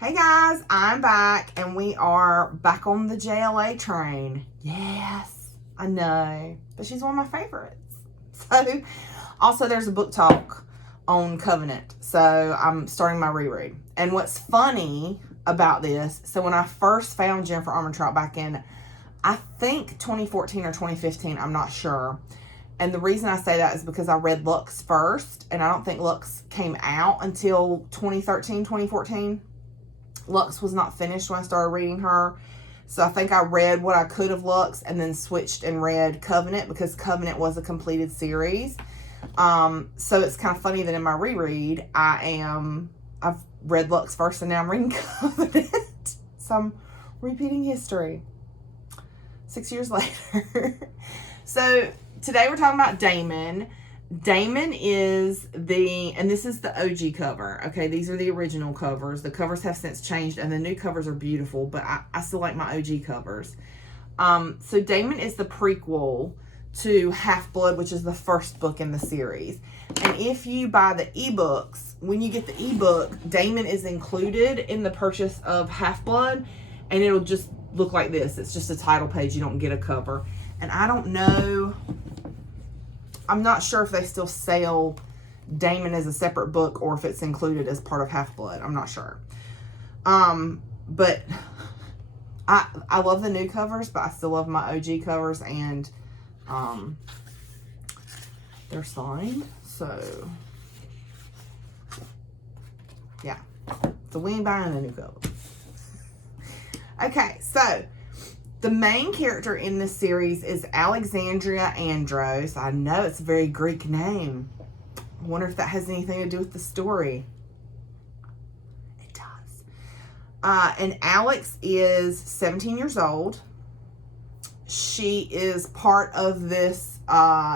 Hey guys, I'm back and we are back on the JLA train. Yes, I know, but she's one of my favorites. So, also there's a book talk on Covenant, so I'm starting my reread. And what's funny about this, so when I first found Jennifer Armentrout back in, I think 2014 or 2015, I'm not sure. And the reason I say that is because I read Lux first, and I don't think Lux came out until 2013, 2014. Lux was not finished when I started reading her. So I think I read what I could of Lux and then switched and read Covenant because Covenant was a completed series. So it's kind of funny that in my reread, I've read Lux first and now I'm reading Covenant. So I'm repeating history 6 years later. So today we're talking about Daimon. Daimon is and this is the OG cover. Okay, these are the original covers. The covers have since changed and the new covers are beautiful, but I still like my OG covers. So Daimon is the prequel to Half-Blood, which is the first book in the series. And if you buy the ebooks, when you get the ebook, Daimon is included in the purchase of Half-Blood, and it'll just look like this. It's just a title page. You don't get a cover. And I don't know, I'm not sure if they still sell Daimon as a separate book or if it's included as part of Half-Blood. I'm not sure. But I love the new covers, but I still love my OG covers, and they're signed. So, yeah. So we ain't buying a new cover. Okay, so the main character in this series is Alexandria Andros. I know it's a very Greek name. I wonder if that has anything to do with the story. It does. And Alex is 17 years old. She is part of this,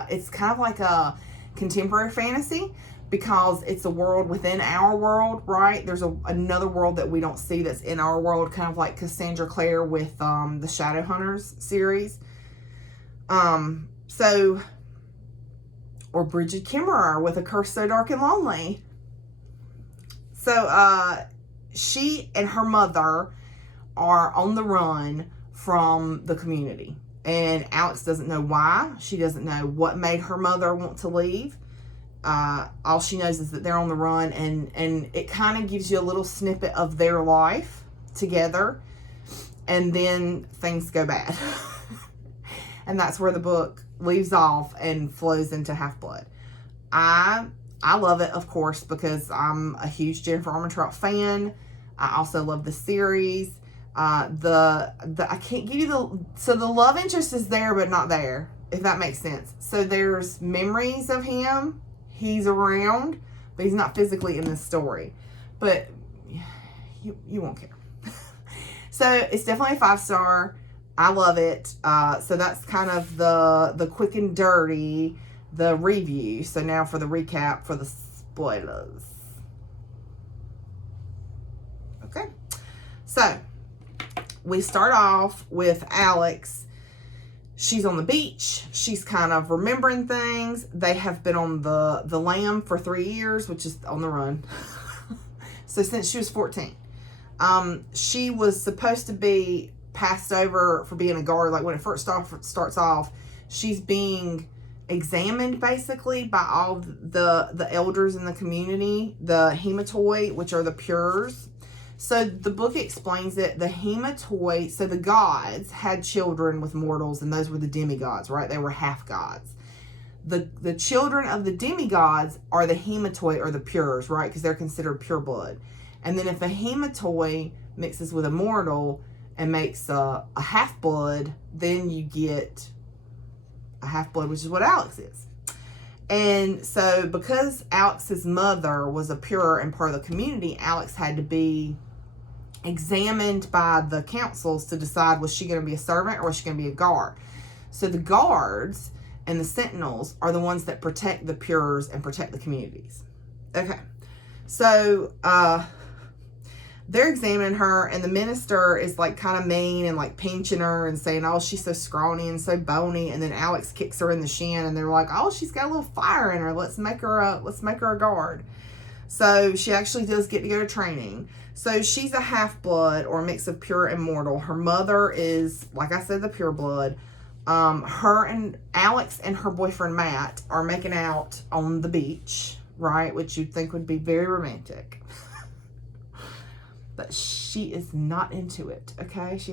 it's kind of like a contemporary fantasy because it's a world within our world, right? There's another world that we don't see that's in our world, kind of like Cassandra Clare with the Shadowhunters series. Or Bridget Kimmerer with A Curse So Dark and Lonely. So she and her mother are on the run from the community. And Alex doesn't know why. She doesn't know what made her mother want to leave. All she knows is that they're on the run, and it kind of gives you a little snippet of their life together, and then things go bad. And that's where the book leaves off and flows into Half-Blood. I love it, of course, because I'm a huge Jennifer Armentrout fan. I also love the series. I can't give you so the love interest is there but not there, if that makes sense. So there's memories of him. He's around, but he's not physically in this story. But you won't care. So it's definitely a 5-star. I love it. So that's kind of the quick and dirty, the review. So now for the recap, for the spoilers. Okay. So we start off with Alex. She's on the beach. She's kind of remembering things. They have been on the lam for 3 years, which is on the run. So since she was 14. She was supposed to be passed over for being a guard. Like when it first starts off, she's being examined basically by all the elders in the community, the hematoi, which are the pures. So the book explains it. The hematoi, so the gods had children with mortals, and those were the demigods, right? They were half gods. The children of the demigods are the hematoi, or the pures, right? Because they're considered pure blood. And then if a hematoi mixes with a mortal and makes a half-blood, then you get a half-blood, which is what Alex is. And so because Alex's mother was a pure and part of the community, Alex had to be examined by the councils to decide, was she going to be a servant or was she going to be a guard? So the guards and the sentinels are the ones that protect the pures and protect the communities. Okay. So they're examining her, and the minister is like kind of mean and like pinching her and saying, oh, she's so scrawny and so bony. And then Alex kicks her in the shin, and they're like, oh, she's got a little fire in her. Let's make her a guard. So she actually does get to go to training. So she's a half-blood, or a mix of pure and mortal. Her mother is, like I said, the pure blood. Her and Alex and her boyfriend Matt are making out on the beach, right? Which you'd think would be very romantic. But she is not into it, okay? She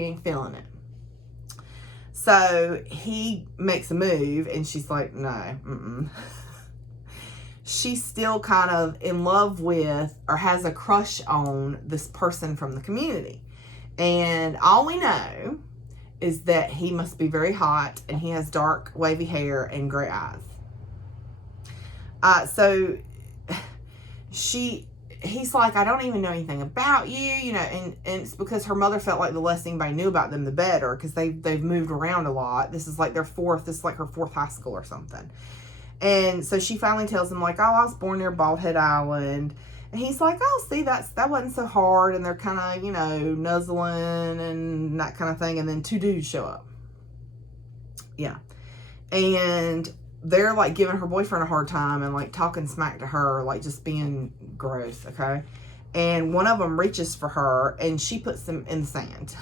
ain't feeling it. So he makes a move, and she's like, no, She's still kind of in love with, or has a crush on, this person from the community. And all we know is that he must be very hot, and he has dark, wavy hair and gray eyes. So he's like, I don't even know anything about you, and it's because her mother felt like the less anybody knew about them, the better, because they've moved around a lot. This is like her fourth high school or something. And so she finally tells him, like, oh, I was born near Bald Head Island. And he's like, oh, see, that wasn't so hard. And they're kind of, nuzzling and that kind of thing. And then 2 dudes show up. Yeah. And they're, like, giving her boyfriend a hard time and, like, talking smack to her, like, just being gross, okay? And one of them reaches for her, and she puts him in the sand.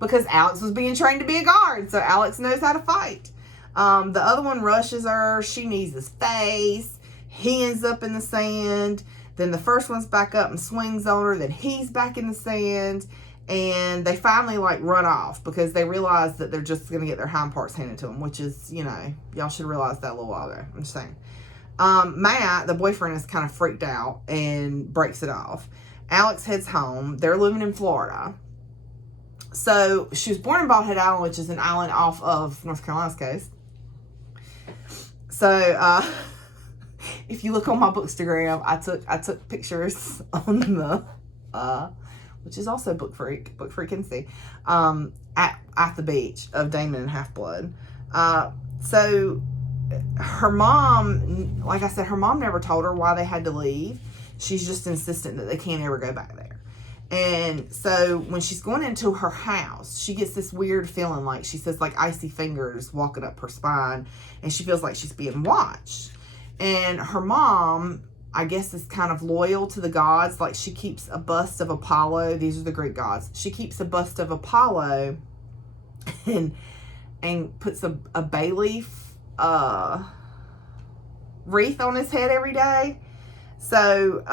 Because Alex was being trained to be a guard, so Alex knows how to fight. The other one rushes her. She knees his face. He ends up in the sand. Then the first one's back up and swings on her. Then he's back in the sand. And they finally, like, run off because they realize that they're just going to get their hind parts handed to them, which is, y'all should realize that a little while ago. I'm just saying. Matt, the boyfriend, is kind of freaked out and breaks it off. Alex heads home. They're living in Florida. So she was born in Bald Head Island, which is an island off of North Carolina's coast. So, if you look on my Bookstagram, I took pictures on the, which is also Book Freak can see, at the beach of Daimon and Half-Blood. So her mom, like I said, her mom never told her why they had to leave. She's just insistent that they can't ever go back there. And so when she's going into her house, she gets this weird feeling, like she says, like icy fingers walking up her spine, and she feels like she's being watched. And her mom, I guess, is kind of loyal to the gods. Like, she keeps a bust of Apollo. These are the Greek gods. She keeps a bust of Apollo and puts a bay leaf wreath on his head every day. So,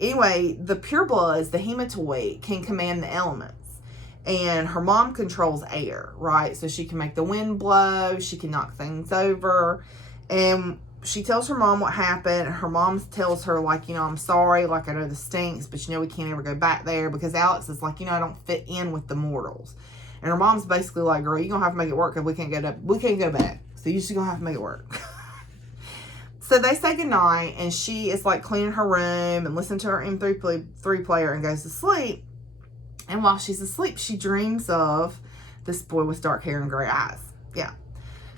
anyway, the purebloods, the hematoi, can command the elements. And her mom controls air, right? So she can make the wind blow. She can knock things over. And she tells her mom what happened. Her mom tells her, like, I'm sorry. Like, I know this stinks, but we can't ever go back there. Because Alex is like, I don't fit in with the mortals. And her mom's basically like, girl, you're going to have to make it work because we can't go back. So you're just going to have to make it work. So they say goodnight, and she is, like, cleaning her room and listening to her MP3 player and goes to sleep. And while she's asleep, she dreams of this boy with dark hair and gray eyes. Yeah.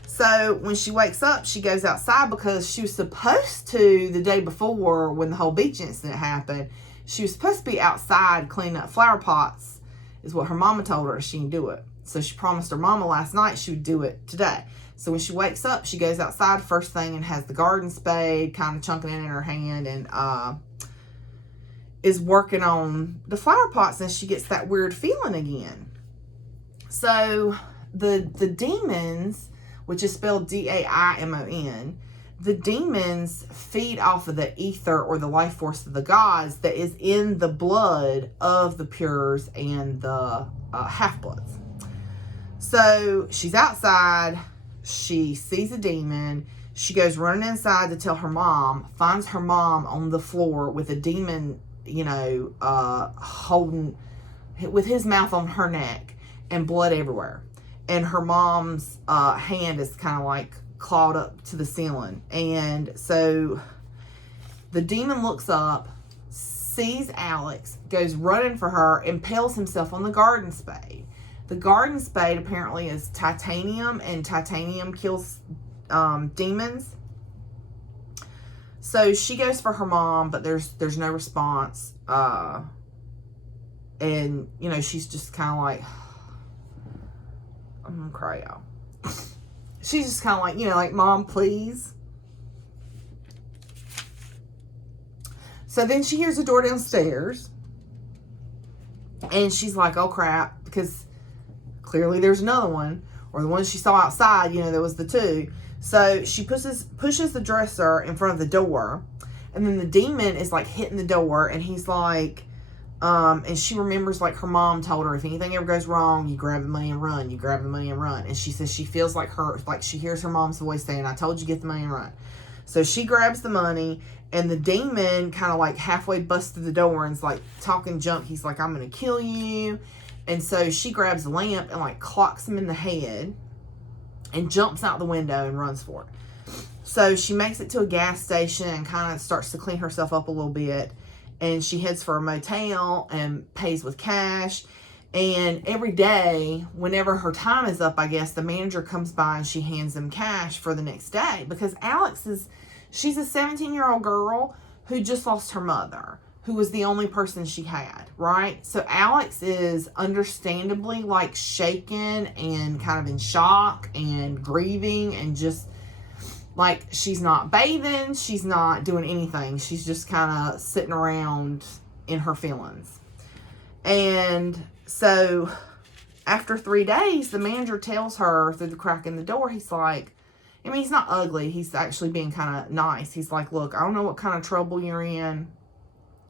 So when she wakes up, she goes outside because she was supposed to, the day before when the whole beach incident happened, she was supposed to be outside cleaning up flower pots, is what her mama told her she didn't do it. So she promised her mama last night she would do it today. So when she wakes up, she goes outside first thing and has the garden spade, kind of chunking it in her hand, and is working on the flower pots, and she gets that weird feeling again. So the demons, which is spelled Daimon, the demons feed off of the ether or the life force of the gods that is in the blood of the pures and the half-bloods. So she's outside. She sees a demon. She goes running inside to tell her mom, finds her mom on the floor with a demon, holding, with his mouth on her neck and blood everywhere. And her mom's hand is kind of like clawed up to the ceiling. And so the demon looks up, sees Alex, goes running for her, impales himself on the garden spade. The garden spade apparently is titanium, and titanium kills demons. So she goes for her mom, but there's no response. And, she's just kind of like, I'm going to cry, y'all. She's just kind of like, like, Mom, please. So then she hears a door downstairs. And she's like, oh crap, because clearly there's another one. Or the one she saw outside, you know, there was the two. So she pushes the dresser in front of the door. And then the demon is like hitting the door. And he's like, and she remembers like her mom told her, if anything ever goes wrong, you grab the money and run. You grab the money and run. And she says she feels like she hears her mom's voice saying, I told you, get the money and run. So she grabs the money. And the demon kind of like halfway busts through the door and is like talking junk. He's like, I'm going to kill you. And so she grabs the lamp and like clocks him in the head and jumps out the window and runs for it. So she makes it to a gas station and kind of starts to clean herself up a little bit. And she heads for a motel and pays with cash. And every day, whenever her time is up, I guess, the manager comes by and she hands them cash for the next day. Because she's a 17-year-old girl who just lost her mother, who was the only person she had, right? So Alex is understandably like shaken and kind of in shock and grieving and just like she's not bathing, she's not doing anything. She's just kind of sitting around in her feelings. And so after 3 days, the manager tells her through the crack in the door, he's like, I mean, he's not ugly. He's actually being kind of nice. He's like, look, I don't know what kind of trouble you're in,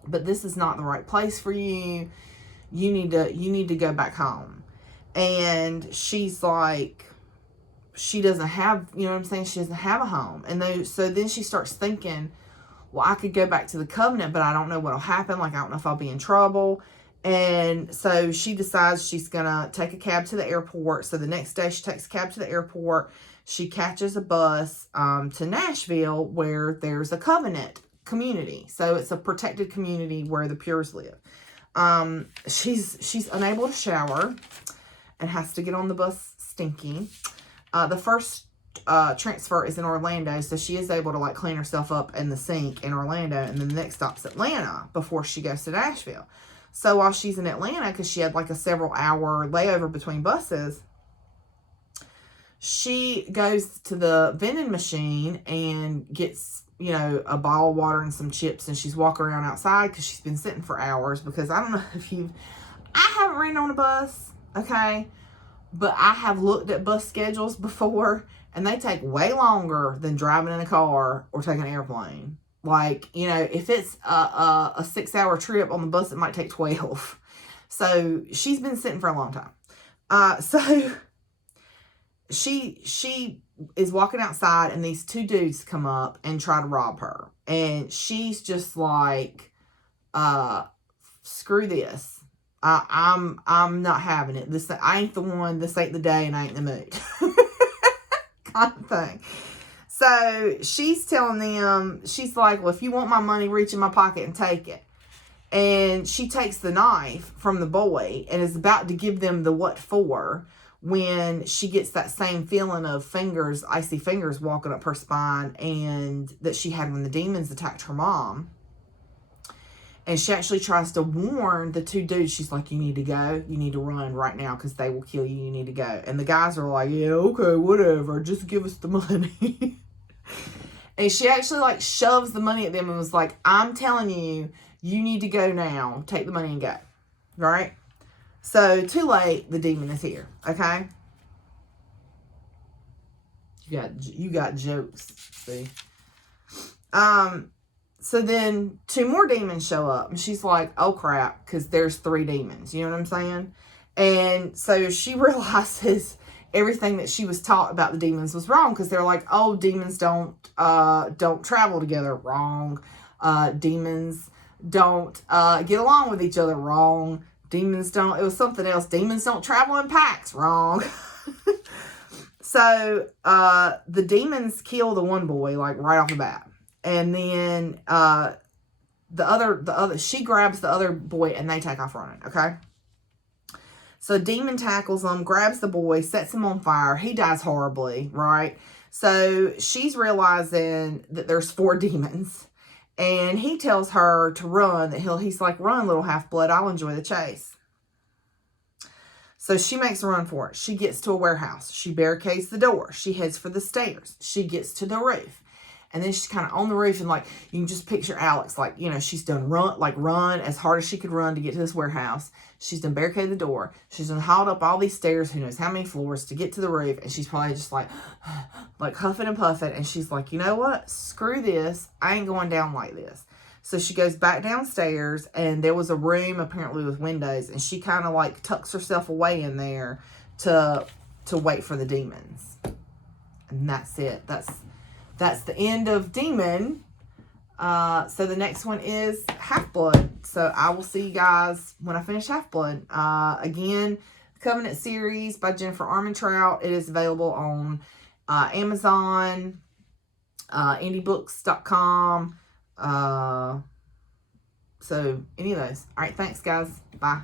but this is not the right place for you. You need to go back home. And she's like, she doesn't have, you know what I'm saying? She doesn't have a home. And so then she starts thinking, well, I could go back to the Covenant, but I don't know what'll happen. Like, I don't know if I'll be in trouble. And so she decides she's going to take a cab to the airport. So the next day she takes a cab to the airport. She catches a bus to Nashville where there's a Covenant community. So it's a protected community where the Pures live. She's unable to shower and has to get on the bus stinky. The first transfer is in Orlando, so she is able to like clean herself up in the sink in Orlando. And then the next stop's Atlanta before she goes to Nashville. So while she's in Atlanta, because she had like a several hour layover between buses, she goes to the vending machine and gets, you know, a bottle of water and some chips, and she's walking around outside because she's been sitting for hours. Because I don't know if I haven't ridden on a bus, okay, but I have looked at bus schedules before, and they take way longer than driving in a car or taking an airplane. Like, you know, if it's a 6-hour trip on the bus, it might take 12. So she's been sitting for a long time. So she is walking outside, and these two dudes come up and try to rob her. And she's just like, screw this. I'm not having it. I ain't the one. This ain't the day, and I ain't in the mood. Kind of thing. So she's telling them, she's like, well, if you want my money, reach in my pocket and take it. And she takes the knife from the boy and is about to give them the what for when she gets that same feeling of fingers, icy fingers walking up her spine, and that she had when the demons attacked her mom. And she actually tries to warn the two dudes. She's like, you need to go. You need to run right now because they will kill you. You need to go. And the guys are like, yeah, okay, whatever. Just give us the money. And she actually like shoves the money at them and was like, I'm telling you, you need to go now. Take the money and go. Right? So too late, the demon is here. Okay? You got jokes. See? So then 2 more demons show up, and she's like, oh crap, because there's 3 demons. You know what I'm saying? And so she realizes everything that she was taught about the demons was wrong, because they're like, oh, demons don't travel together. Wrong. Demons don't get along with each other. Wrong. Demons don't, it was something else. Demons don't travel in packs. Wrong. So the demons kill the one boy, like right off the bat. And then the other she grabs the other boy, and they take off running. Okay. So demon tackles him, grabs the boy, sets him on fire. He dies horribly, right? So she's realizing that there's 4 demons, and he tells her to run. He's like, run, little half-blood. I'll enjoy the chase. So she makes a run for it. She gets to a warehouse. She barricades the door. She heads for the stairs. She gets to the roof. And then she's kind of on the roof, and like, you can just picture Alex, like, you know, she's done run as hard as she could run to get to this warehouse. She's done barricaded the door. She's done hauled up all these stairs, who knows how many floors, to get to the roof. And she's probably just like huffing and puffing. And she's like, you know what? Screw this. I ain't going down like this. So she goes back downstairs, and there was a room apparently with windows, and she kind of like tucks herself away in there to wait for the demons. And that's it. That's the end of Demon. So the next one is Half-Blood. So I will see you guys when I finish Half-Blood. Again, Covenant series by Jennifer Armentrout. It is available on Amazon, indiebooks.com. So any of those. All right, thanks guys. Bye.